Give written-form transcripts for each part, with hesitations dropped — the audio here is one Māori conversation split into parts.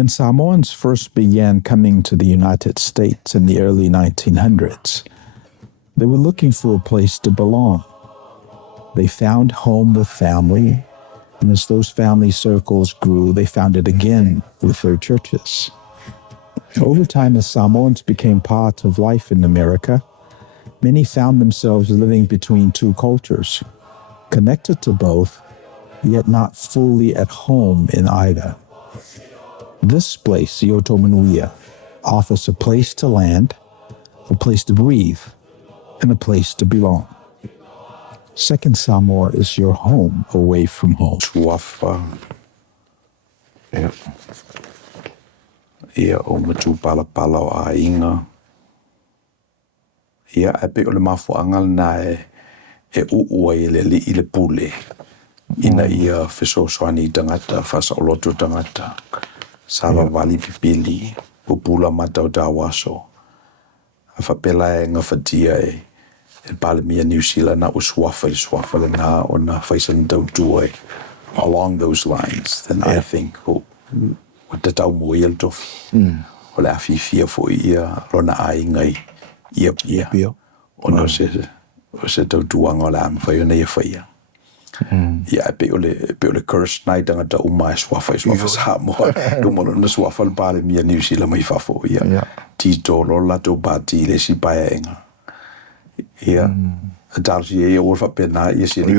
When Samoans first began coming to the United States in the early 1900s, they were looking for a place to belong. They found home with family, and as those family circles grew, they found it again with their churches. Over time, as Samoans became part of life in America, many found themselves living between two cultures, connected to both, yet not fully at home in either. This place, Manuia, offers a place to land, a place to breathe, and a place to belong. Second Samoa is your home away from home. Suafa. Yeah. Ia o matu pala o a inga. Ia e pe o le mafuanga na e ua i le pule. Ina ia fesoswani tangata, fasa o loto tangata. Savalalo pipili, pupula matau tawaso. Fapela e ngafatia e Palamia New Zealand na uswafa le na o na faisan tautua along those lines. Then I think what the tau mo il tof. O le afifia fo ia rona ai ngai ia pia. O no se tautua ngola am fai ona ia faia. Ia pe o le curse night anga ta uma swafa sa mo. Do mo na swafa le Palamia New Zealand mai fafo ia. Tito lo la to bati le si paia enga. Ia, a tarsi e o whapena i si ni.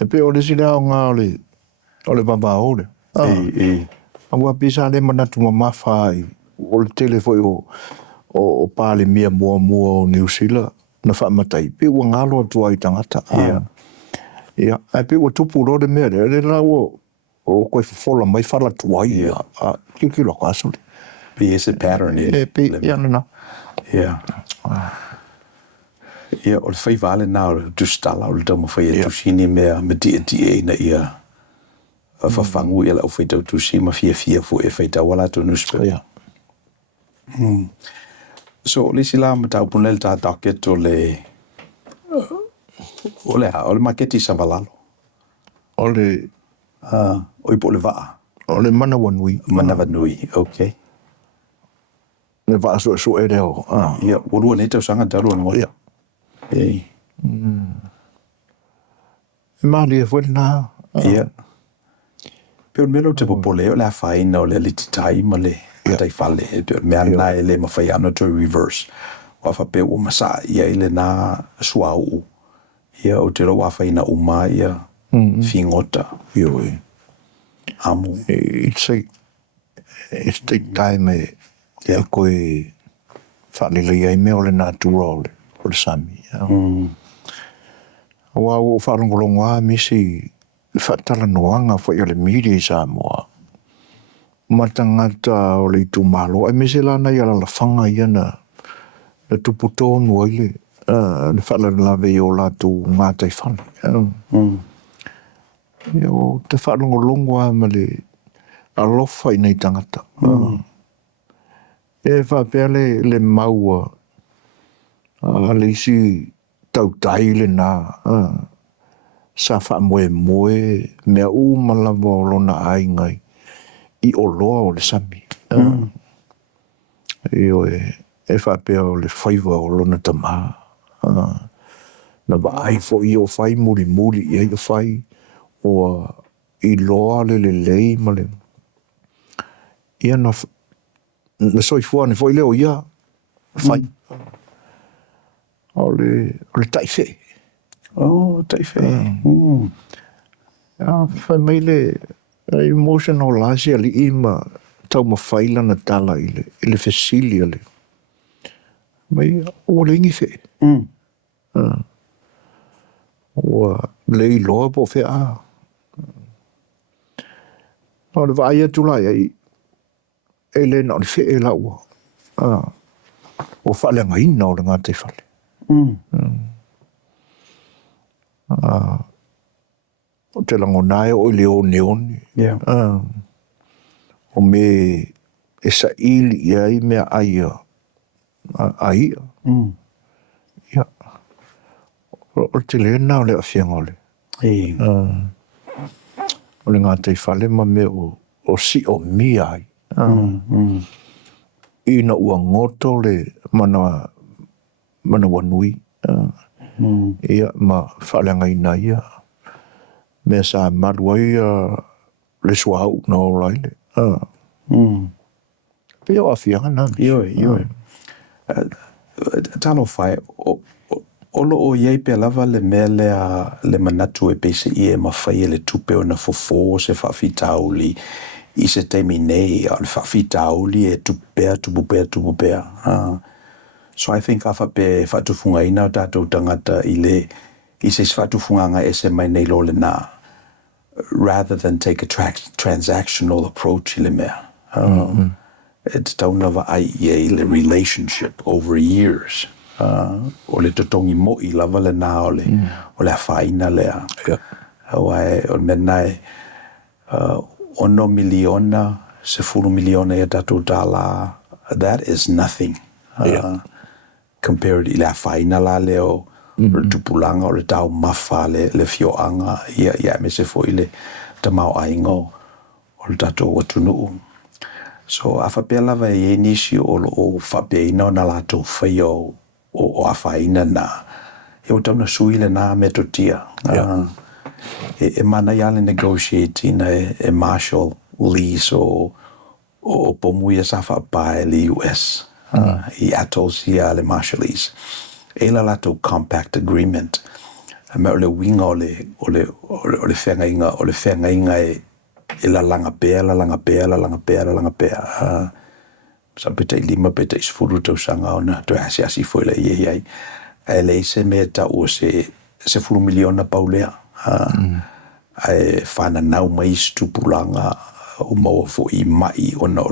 E pe o le si lea o ngā o le baba o le. A ua pisa le manatu ma mawhai, o le tele foi o pāle mia mua o New Zealand, na whaamatai. Pe ua ngalo atua i tangata. Ia, a pe ua tupu lo le mea le la o koe whafola mai whala tuai. Kiki lo kasole. Pe ese pattern e. Pe, ia na. Ia. Ia, o le whai vale nā o le tustala o le tau mawhai e tusini mea me dia na ia whawhangu ia lau whai tau tusi ma fia fu e whai tau wala tu nuspe. So, o le sila ma tau punel tā taket o le maketi Savalalo. O le o ipo le waa. O le Manuia. Manuia, okay. Le waa so e reo. Ia, urua ne tau sanga taru an ngoi. E maali e fwere nā. Ia. Peo melo te popoleo le a whaina o le lititai ma le tai whale. Peo mea nā e le mawhai ana to reverse. Wafa peo o masa ia ile nā suau. Ia o te roa whaina uma ia fingota. Io e. Amu. It's take time e koe whalele ai mea o le nā tura o le sami. Wa o whalongolongo a misi whatala noanga whai o le media i Samoa. Matangata o le itu malo. E misi lana i ala la whanga i ana le tupu tōnu ai le whala lawe i o la tu ngātai whani. Io te whalongolongo a ma le alofa i nei tangata. E whapea le maua le isi tau tai le nā sa wha moe mea umalawa o lona ai ngai i o loa o le sami. Io e whapea o le whaiva o lona tamā. Na vai fo i o whai muri i ai o whai o i loa le lei ma le. Ia na soifua ni fo i leo ia whai. O le taife. Taife. Whai mai le emotional lasi ali i ma tau ma whaila na tala i le fesili ali. Mai o le ingi fe. O le i loa po fe a. O le vai atu lai ai e le na o le fe e la ua. O whale ngai na o le ngā te whale. O te langonae o leo neoni. O me e sa ili iai mea aia. Aia. Ia. O te lena o le awhianga ole. O le ngā te whale ma me o si o mi ai. Ina ua ngoto le mana wanui. Ia ma whalenga ina ia. Mea sa maruai le suahau na o raile. Pia o afianga na. Ioi. Talofa, olo o iei pe lava le mea le manatu e pese i e mawhai e le tupe o na fofo se whawhitauli i se teimi nei o le whawhitauli e tupupea. So I think afa pe whatufunga ina o tātou tangata i se whatufunganga e se mai nei lo le nā, rather than take a transactional approach i le mea. It's tauna wa ai i le relationship over years. O le totongi mo i lava le nā o le awhaina lea. Hawaii, o mena ono miliona, se fulu miliona e tātou tāla, that is nothing. Compared i le awhaina la leo, le tupulanga o le tau mafa le fioanga, ia me se fo i le tamau aingo o le tātou watunuu. So a whapea lava e nisi o whapea ina o na lātou whai o awhaina na. E o tauna sui le nā me totia. E mana ia le negotiate ina e marshal lease o pomui e sa whapae le US. I atolls ia le marshallese. E la lātou compact agreement. Me o le winga o le whengainga e la langa pea. Sa peta I 5 peta I 10 tausanga ona to asi foi le iei. E le se me ta o se 10 miliona paulea. E whana nau mai stupulanga o mau fo I mai ona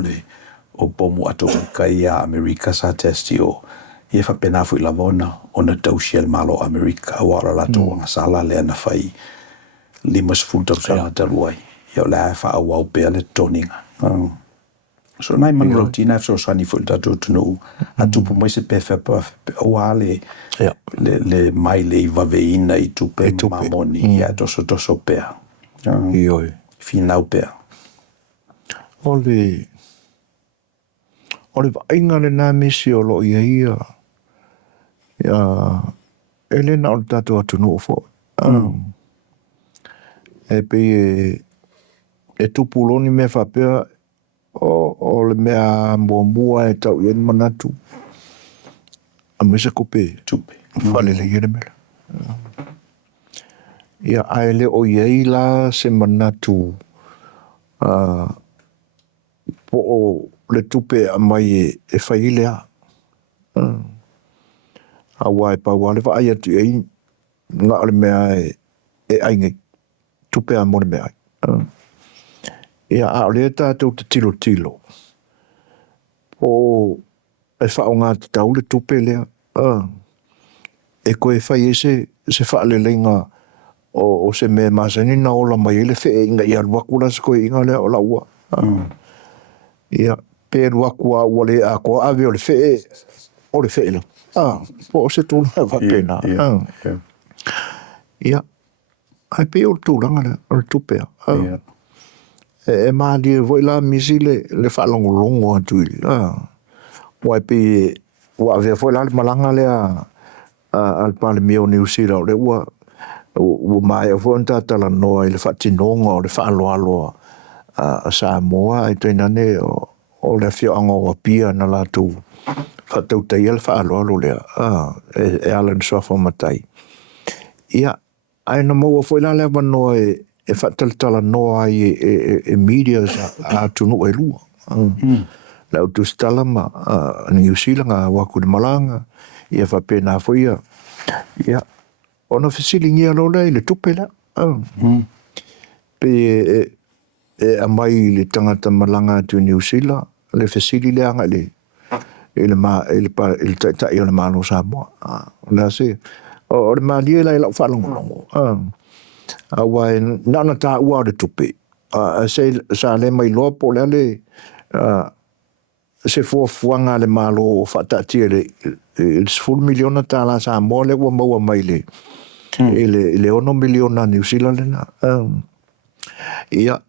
o pomu ato kai a Amerika sa testi o e whapena fo I lavona ona tausia malo Amerika o ala lato nga sala le ana whai 5 tausanga taruai. Ia o la wha au pea le toninga. So nai man rotina so sani fo da tunu atupu mai se pe o ale le mai le vaveina I tupe mamoni ia toso pea. Ioi. Finau pea. Ole vainga le nā misi o lo ia. Ele na o tātou atunu o fo. E pe e tupuloni me whapea o le mea mua e tau ien manatu. A mesa kope. Tupe. Whale le iere mele. Ia aele o iei la se manatu po o le tupe a mai e whailea. A wai pa wale wa ai atu ei ngā ole mea e aingai. Tupe a mone mea ai. Ia a ole tātou te tilo. Po e whao ngā te tau le tupe lea. E koe whai e se whaale lenga o se me masani na ola mai ele whee inga ia ruakula se koe inga lea o la ua. Ia pe ruakua ua le a koa ave o le whee le. Po o se tūna whapena. Ia. Ai pe o le tūranga le, o le tupea. E maadi e voi la misi le whaalongolongo atu ili. Wai pe ua ave voi la le malanga le al pale mea o New Zealand. Le ua mai o voi tala noa i le whatinonga o le whaaloaloa a Samoa. Ai toinane o le whioanga o Apia na lātou whatautai le whaaloalo lea. E Alan Sofa matai. Ia. Ai na maua foi la le manoa e whataltala noa e media a tunu e lua. La utu stala ma New Zealand a waku de malanga ia whapena foi ia. Ia ona whesilingia lo le le tupe la. Pe e a mai le tangata malanga tu New Zealand le whesili le anga le tai o le malo Samoa. La se o le malie la ila whalongolongo. Awa nana tā ua le tupe. Sa le mai loa po le se fuafuanga le malo o whatatia le 10 miliona tā la Samoa le ua maua mai le. Le 1 miliona New Zealand le na. Ia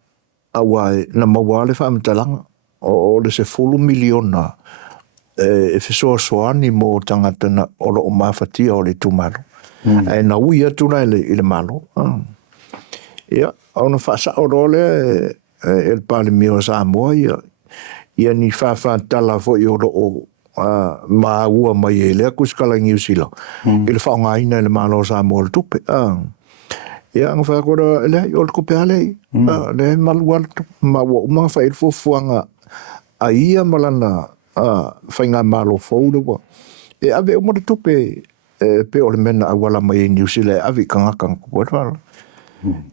awa na maua le whamitalanga. o le se 10 miliona e fesoasoani mo tangata na o lo mafatia o le tumalo. E na ui atu na i le malo. Ia, au na whaasa o role el pale mio Samoa ia ni whawhatala fo i o lo ma ua mai e lea kuskala New Zealand. I le whaongaina le malo Samoa le tupe. Ia nga whakora le i o le kupe alei. Le malua ma ua umanga wha ilfo fuanga a ia malana whainga malo fōure wa. E ave o mara tupe pe o le mena awala mai e New Zealand ave kangakanga kupuatwala.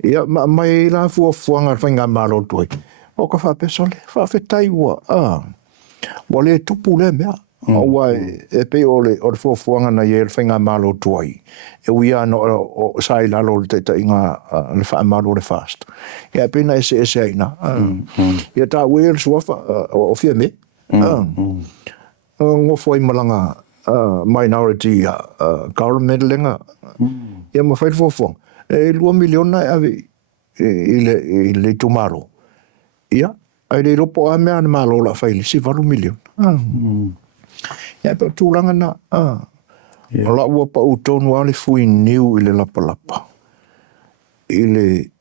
Ia mai la fuanga whainga malo tuai. O ka whapesole, whawhetai ua. Wa le tupu le mea. Wa e pe o le fuanga na ye whainga malo tuai. E uia no o sai lalo le te inga le wha malo le fast. Ia pe na ese aina. Ia ta ue le suafa o fia me. Ngofo i malanga minority government lenga. Ia ma whai fuanga. E 2 miliona e ave i le tumaro. Ia, ai le ropo a mea na malo la whaile, si 4 miliona. Ia, pe tūranga na, o la ua pa utonu ale fui niu i le lapa. I le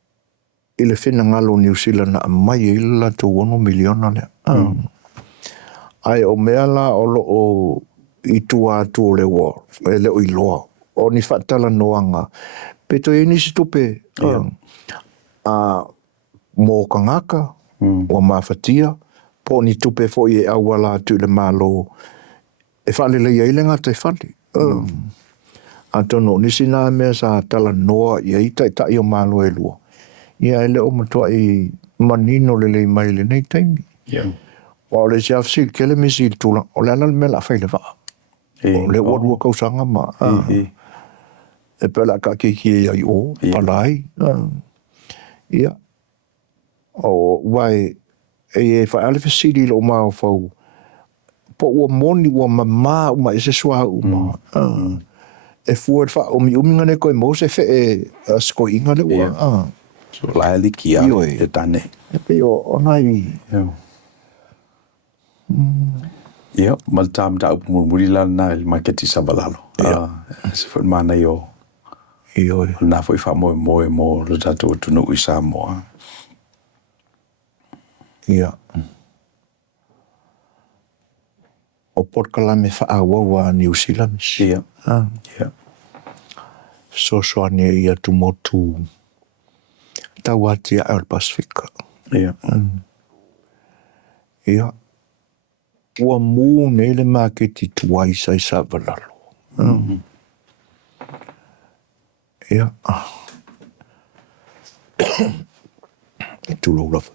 whina ngalo New Zealand na mai i la tu 1 miliona le. Ai o mea la o lo o i tua atu o le wa, e le o i loa. O ni whatala noanga. Pe to e nisi tupe. Mō kangaka, o mawhatia, po ni tupe fo i e awala tu le malo. E whale le iailenga te whale. Antono, nisi nā mea sa tala noa i aita i tai o malo e lua. Ia ele o matua i manino le lei mai le nei taimi. O le siaf sil kele misi il tula, o le ala me la whaile wha. O le orua kausanga ma. E pela ka kiki e ai o, palai. Ia. O wai e whaale whasiri lo mao whau. Po ua moni ua mamā uma e se sua uma. E fuar wha o mi ngane koe mo se whe e sko inga le ua. So lai li kia e tane. E pe o nai. Ia, mal tam ta upu murmuri la na il market i Savalalo. Se whan mana i o. Nā fwoi wha moe mo le tatou tunu i Samoa. Ia. O porkalame whaawawa New Zealand. Ia. So soane ia tu motu tawatia al Pasifika. Ia. Ua mū nele maketi tuai sai Savalalo. Ia. Tu lo rafa.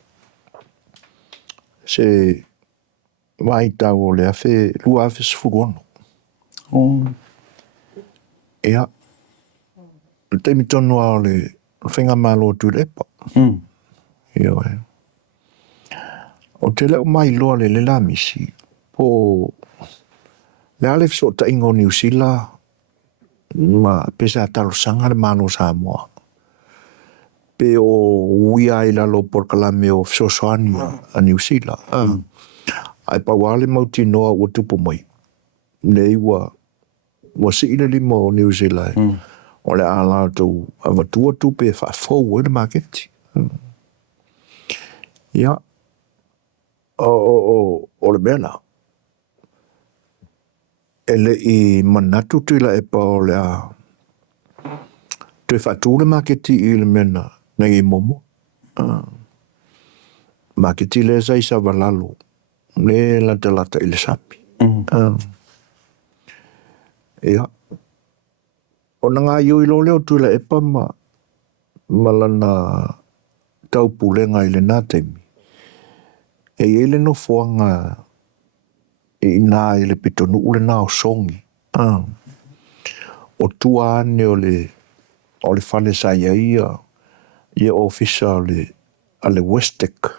Se vai tau le afe lua afe sfuruano. Ia. Te mi tonu a le whenga malo tu lepa. Ia e. O te leo mai loa le la misi. Po le alef so ta ingo New Zealand. Ma pesa talo sanga le malo Samoa. Pe o uia i lalo porkalame o Sosoani a New Zealand. Ai pa wale mauti noa ua tupu mai. Nei wa si ina lima o New Zealand. O le ala tau avatua tupe e whaafou e le maketi. Ia. O le mena. Ele i manatu tila e pa o le a te whatu le maketi i le mena na i momo. Maketi le sa i Savalalo. Le lata i le sapi. Ia. O na ngā ioi lo leo tila e pa malana taupulenga i le nātemi. E ele no fuanga i nā i le pitonu ule nā o songi. O tua ane o le whale sa ia ofisa a le Westek.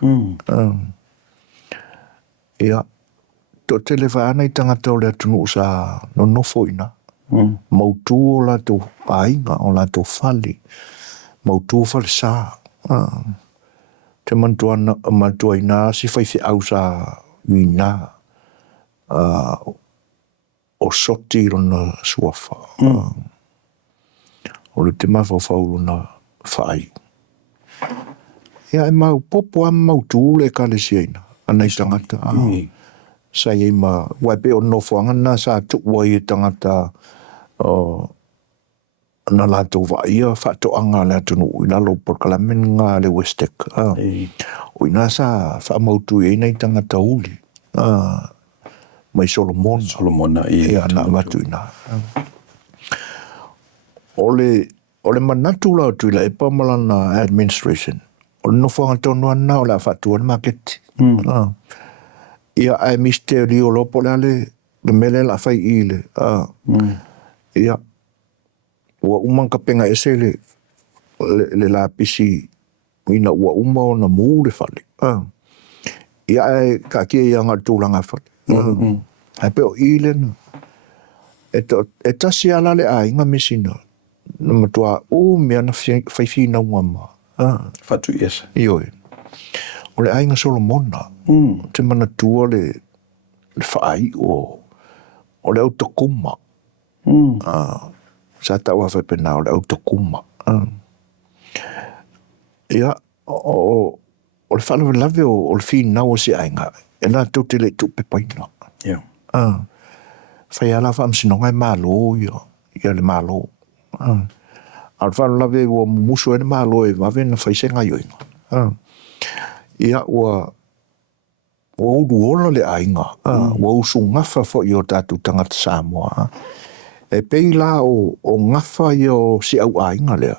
Ia. To te le whaana i tangata o le atunu sa no nofo ina. Mautu o la to ainga o la to whale. Mautu o whale sa. Te mantua ina si whaiwhi au sa wina o soti lona suafa. O le te mawhawhau lona whai. Ia e mau popo a mau tūle ka le siaina. Anei tangata. Sai e ma waipe o nofoanga na sa tuwai e tangata na lātou wa ia whatoanga le atunu i lalo porkalamen ngā le Westek. O ina sa whamautu e nei tangata uli. Mai Solomon. Solomona e ana watu ina. Ole manatu la tuila e pamalana administration. O nofoanga tonu ana o la whatua na market. Ia ai misteri o lopo le mele la whai i le. Ia ua umang ka penga ese le la pisi ina ua uma o na mū le whale. Ia ai ka kia i anga tūlanga whale. Ai pe o i le na. E tasi ala le a inga misina. Na matua mea na whaiwhina uama. Whatu esa. Ioi. O le a inga Solomona. Te mana tua le whaai o le autokuma. Sa tau hawhai pena o le autokuma. Ia, o le whanau lave o le whina o si ainga. E nā tau te le tupe paina. Ia. Whai ala whamsinonga e mālo ia le mālo. Al whanau lave o muso e le mālo e wawe na whaisenga ioinga. Ia ua uruola le ainga. Ua usu ngafa fo i o tātou tangata Samoa. E pei la o ngafa i o si au ainga lea.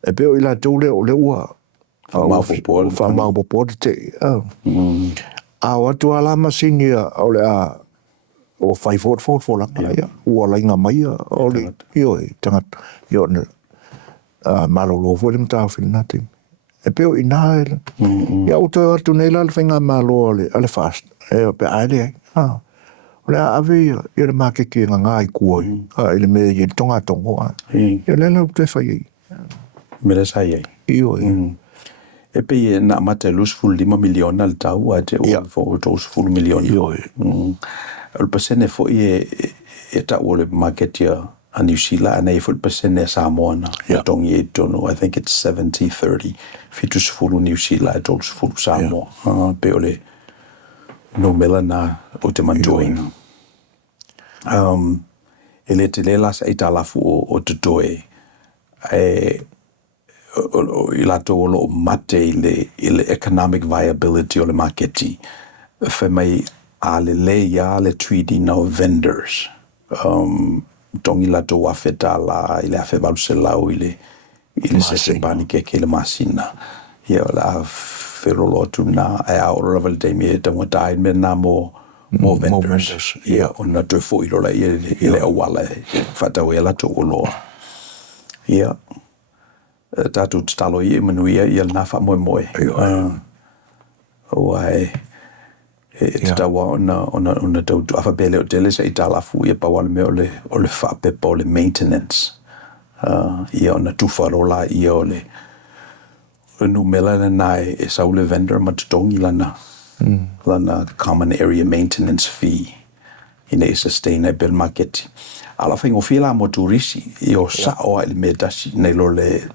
E pei o ila tau lea o le ua. Whamaupopo te. A watu ala masini o le a o 544 langa ia. Ua la inga mai o le ioi tangata. Io ne malolo fo le mtau whina te. E pei o ina ele. Ia o tau atu nei la le whainga malo ale fast. E o pe aile ai. O le ave ia le makeke nga ngā i kuai. Ele me i tonga tongo. Ia le lau te whai ei. Mele sai ei. Ioi. E pe e na mate lusful 5 miliona le tau a te o fo lusful miliona. Ioi. O le pasene fo e ta o le market ia a New Zealand e fo le pasene Samoana. Tongi e tono. I think it's 70-30. Fitus fulu New Zealand e tolus fulu Samoa. Pe o le no mela na o te mandoinga. E le te lelas e talafu o te toe. I lato o lo mate i le economic viability o le marketi. Fe mai a le ia le treaty no vendors. Tongi lato wa feta la i le afe balu se lau i le sese bani ke le masina. Ia la ferolo tu na e a ora val te me te watai me na mo vendors. Ia ona te fo i rola i le awala fata o la to oloa. Ia tatu talo i Manuia i na fa moe. O ai e tawa ona tau afa bele o tele se i talafu i pa wale me o le fa pepa o le maintenance. Ia ona tu farola i o le no mela na e saule vendor matutongi lana common area maintenance fee in a sustainable market. Ala whaingo whila mo turisi i o sa o ele me tasi nei lo le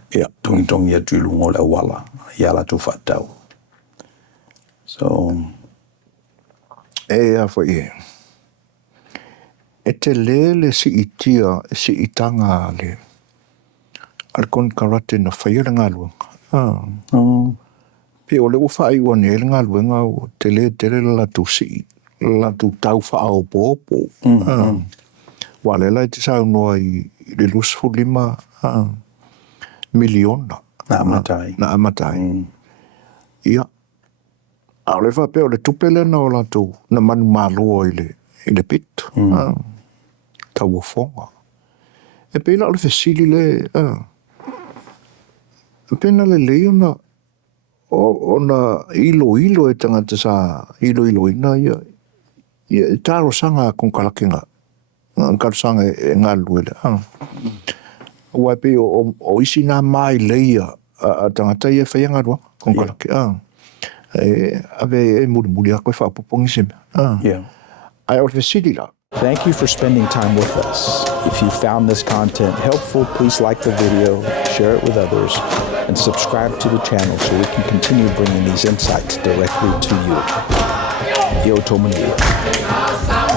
tongi a tuilungo le wala i ala tu whatau. So a whai e te le si itia si itanga le al kon karate na whaira ngā luanga. Pe o le uwha i wane ele ngā luenga o te le la tu si la tu tau wha au popo. Wale lai te sau noa i le lusfu 5 miliona. Na amatai. Ia. A le wha pe o le tupele na o la tu na manu malo i le pit. Tau o fonga. E pe la o le fesili le pena le leo na ona ilo e tangata sa ilo ina ia e taro sanga kong kalakinga karo sanga e ngā luele ua pe o isi nā mai leia a tangata ia whai ngā rua kong kalaki Ave muri a koe whapopongi seme. Yeah. Ai o le fesiri la. Thank you for spending time with us. If you found this content helpful, please like the video, share it with others, and subscribe to the channel so we can continue bringing these insights directly to you. Yo, Manuia.